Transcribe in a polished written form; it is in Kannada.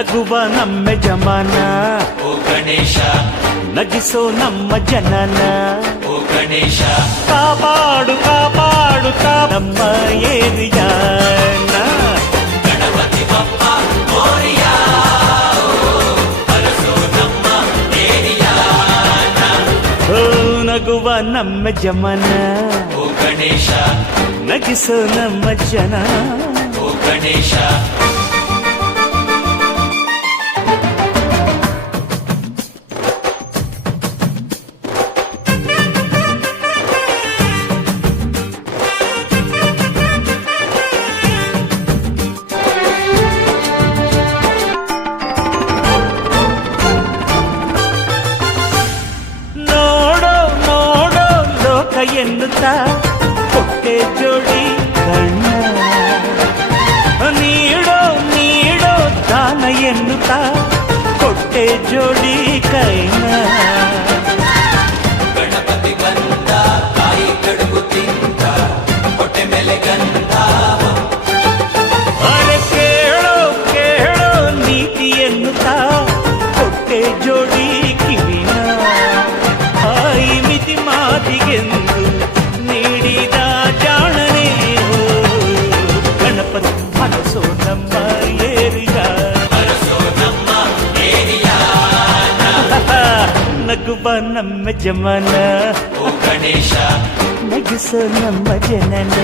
ನಗುವ ನಮ್ಮ ಜಮಾನ ಓ ಗಣೇಶ ನಗಿಸೋ ನಮ್ಮ ಜನನ ಓ ಗಣೇಶ ಕಾಪಾಡು ಕಾಪಾಡುತ್ತಾ ನಮ್ಮ ಏರಿಯಾನ ಗಣಪತಿ ಬಪ್ಪ ಮೋರಿಯ ಹರಸೋ ನಮ್ಮ ಏರಿಯಾನ ಓ ನಗುವ ನಮ್ಮ ಜಮನ ಓ ಗಣೇಶ ನಗಿಸೋ ನಮ್ಮ ಜನ ಓ ಗಣೇಶ ಎನ್ನುತ್ತಾ ಹೊಟ್ಟೆ ಜೋಡಿ ಕಣ್ಣ ನೀಡೋ ನೀಡೋ ದಾನ ಎನ್ನುತ್ತಾ ಹೊಟ್ಟೆ ಜೋಡಿ ಕೈನ ಗಣಪತಿ ಬಂದ ತಾಯಿ ಕಡುಬು ತಿಂದ ಹೊಟ್ಟೆ ಮೇಲೆ ಗಂಧ ಅರೆ ಕೇಳೋ ಕೇಳೋ ನೀತಿ ಎನ್ನುತ್ತಾ ಹೊಟ್ಟೆ ಜೋಡಿ ಕಿವಿನ ಹಾಯಿ ಮಿತಿ ಮಾತಿಗೆಂದು ನೀಡಿದ ಜಾಣನೆ ಗಣಪತಿ ಹರಸೋ ನಮ್ಮ ಏರಿಯಾ ಹರಸೋ ನಮ್ಮ ಏರಿಯಾ ನಗುವ ನಮ್ಮ ಜಮನ ಓ ಗಣೇಶ ನಗಿಸೋ ನಮ್ಮ ಜನನ